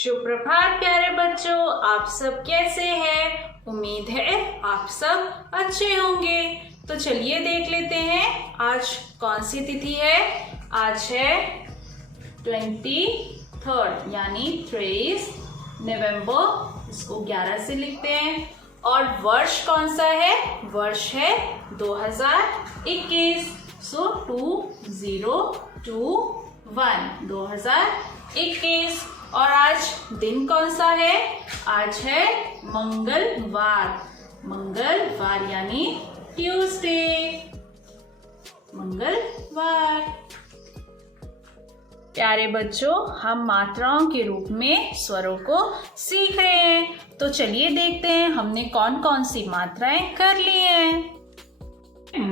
सुप्रभात प्यारे बच्चों, आप सब कैसे हैं? उम्मीद है आप सब अच्छे होंगे। तो चलिए देख लेते हैं आज कौन सी तिथि है। आज है 23 यानी 23 नवंबर। इसको 11 से लिखते हैं। और वर्ष कौन सा है? वर्ष है 2021। सो 2021। और आज दिन कौन सा है? आज है मंगलवार यानी ट्यूसडे। मंगलवार। प्यारे बच्चों, हम मात्राओं के रूप में स्वरों को सीख रहे हैं। तो चलिए देखते हैं हमने कौन कौन सी मात्राएं कर ली हैं।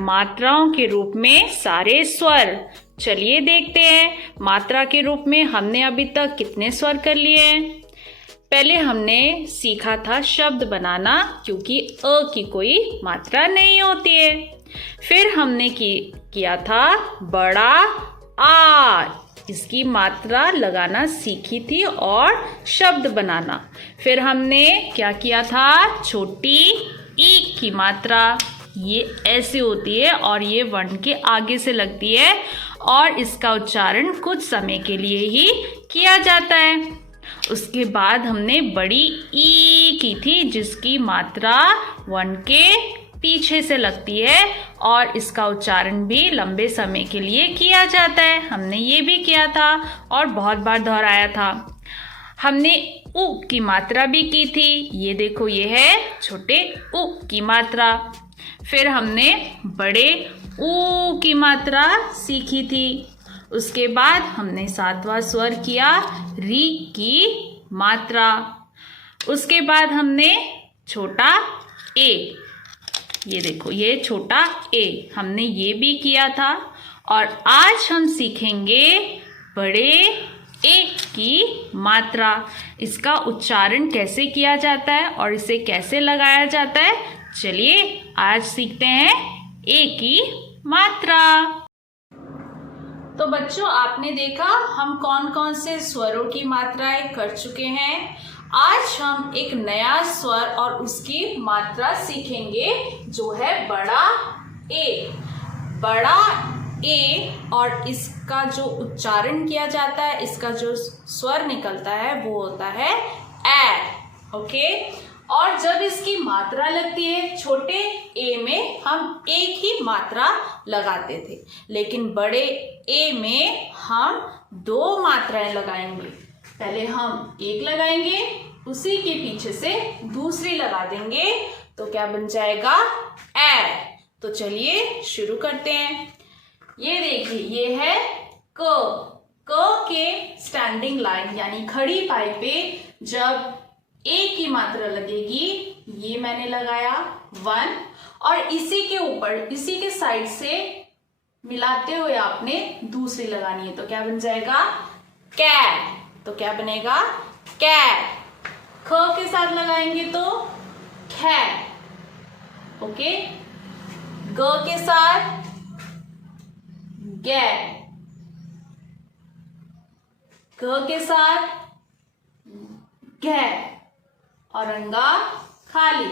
मात्राओं के रूप में सारे स्वर। चलिए देखते हैं मात्रा के रूप में हमने अभी तक कितने स्वर कर लिए हैं। पहले हमने सीखा था शब्द बनाना, क्योंकि अ की कोई मात्रा नहीं होती है। फिर हमने किया था बड़ा आ, इसकी मात्रा लगाना सीखी थी और शब्द बनाना। फिर हमने क्या किया था? छोटी ई की मात्रा, ये ऐसे होती है और ये वर्ण के आगे से लगती है और इसका उच्चारण कुछ समय के लिए ही किया जाता है। उसके बाद हमने बड़ी ई की थी, जिसकी मात्रा वर्ण के पीछे से लगती है और इसका उच्चारण भी लंबे समय के लिए किया जाता है। हमने ये भी किया था और बहुत बार दोहराया था। हमने उ की मात्रा भी की थी। ये देखो, ये है छोटे उ की मात्रा। फिर हमने बड़े ऊ की मात्रा सीखी थी। उसके बाद हमने 7वां स्वर किया री की मात्रा। उसके बाद हमने छोटा ए, ये देखो, ये छोटा ए, हमने ये भी किया था। और आज हम सीखेंगे बड़े ए की मात्रा। इसका उच्चारण कैसे किया जाता है और इसे कैसे लगाया जाता है, चलिए आज सीखते हैं ए की मात्रा। तो बच्चों, आपने देखा हम कौन कौन से स्वरों की मात्राएं कर चुके हैं। आज हम एक नया स्वर और उसकी मात्रा सीखेंगे, जो है बड़ा ए। बड़ा ए, और इसका जो उच्चारण किया जाता है, इसका जो स्वर निकलता है वो होता है ए। ओके। और जब इसकी मात्रा लगती है छोटे ए में, हम एक ही मात्रा लगाते थे, लेकिन बड़े ए में हम 2 मात्राएं लगाएंगे। पहले हम एक लगाएंगे, उसी के पीछे से दूसरी लगा देंगे, तो क्या बन जाएगा? ए। तो चलिए शुरू करते हैं। ये देखिए, ये है क के स्टैंडिंग लाइन यानी खड़ी पाई पे जब ए की मात्रा लगेगी, ये मैंने लगाया 1, और इसी के ऊपर, इसी के साइड से मिलाते हुए आपने दूसरी लगानी है, तो क्या बन जाएगा? कै। तो क्या बनेगा? कै। ख के साथ लगाएंगे तो खे। ओके। ग के साथ गे। ग के साथ घे। और अंगा खाली।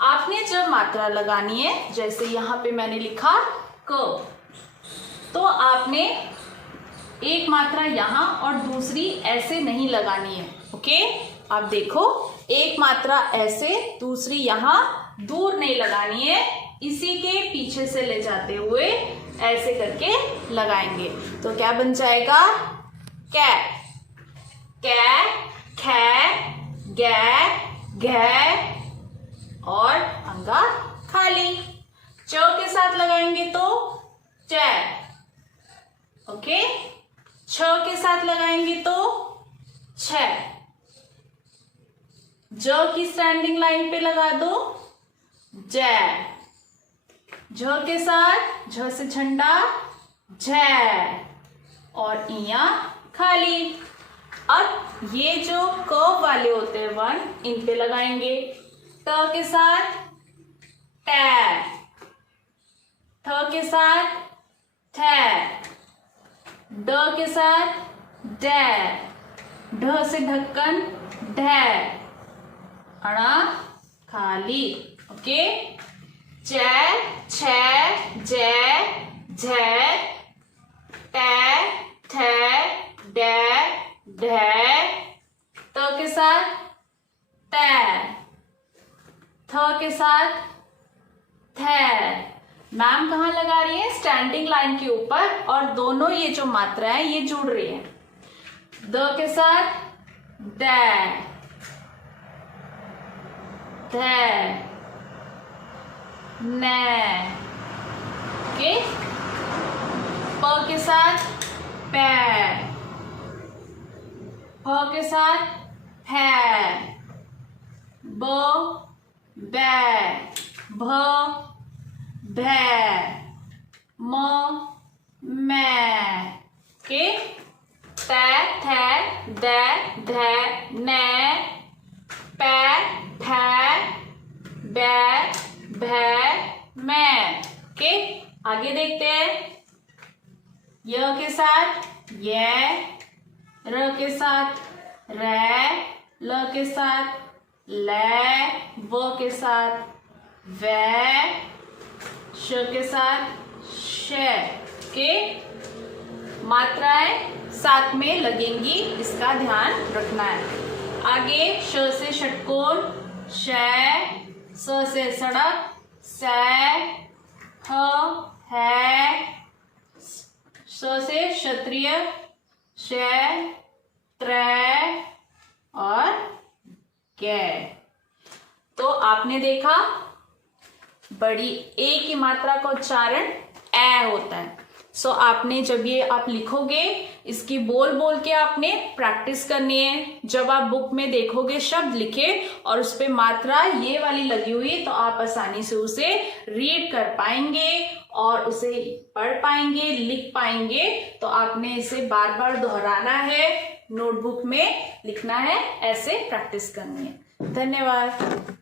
आपने जब मात्रा लगानी है, जैसे यहां पे मैंने लिखा क, तो आपने एक मात्रा यहां और दूसरी ऐसे नहीं लगानी है। ओके। आप देखो, एक मात्रा ऐसे, दूसरी यहां दूर नहीं लगानी है, इसी के पीछे से ले जाते हुए ऐसे करके लगाएंगे, तो क्या बन जाएगा? कै। कै, खे, गे, घे और अंगा खाली। च के साथ लगाएंगे तो चै। ओके। छ के साथ लगाएंगे तो छ। ज की स्टैंडिंग लाइन पे लगा दो जै। झ के साथ, झ से झंडा, झै और इया खाली। अब ये जो कर्व वाले होते हैं वर्ण, इन पे लगाएंगे। ट के साथ टै, थ के साथ ठै, ड के साथ डै, ढ से ढक्कन ढ, अणा खाली। ओके, च छ ज झ ट ठ ड ढ, त के साथ त, थ के साथ थ। मैम कहाँ लगा रही है? स्टैंडिंग लाइन के ऊपर, और दोनों ये जो मात्रा है ये जुड़ रही है। द के साथ द, ध, न। ओके, प के साथ प, फ के साथ फ, ब ब, भ भ, म म। ओके, त थ द ध न, प फ ब भ म। ओके, आगे देखते हैं। य के साथ य, र के साथ र, ल के साथ ल, व के साथ व, श के साथ श। के मात्राएं साथ में लगेंगी, इसका ध्यान रखना है। आगे श से षटकोण श, स से सड़क स, ह है, स से क्षत्रिय श, त्र और कै। तो आपने देखा बड़ी ए की मात्रा का उच्चारण ए होता है। सो आपने जब ये आप लिखोगे, इसकी बोल बोल के आपने प्रैक्टिस करनी है। जब आप बुक में देखोगे शब्द लिखे और उस पे मात्रा ये वाली लगी हुई, तो आप आसानी से उसे रीड कर पाएंगे और उसे पढ़ पाएंगे, लिख पाएंगे। तो आपने इसे बार बार दोहराना है, नोटबुक में लिखना है, ऐसे प्रैक्टिस करनी है। धन्यवाद।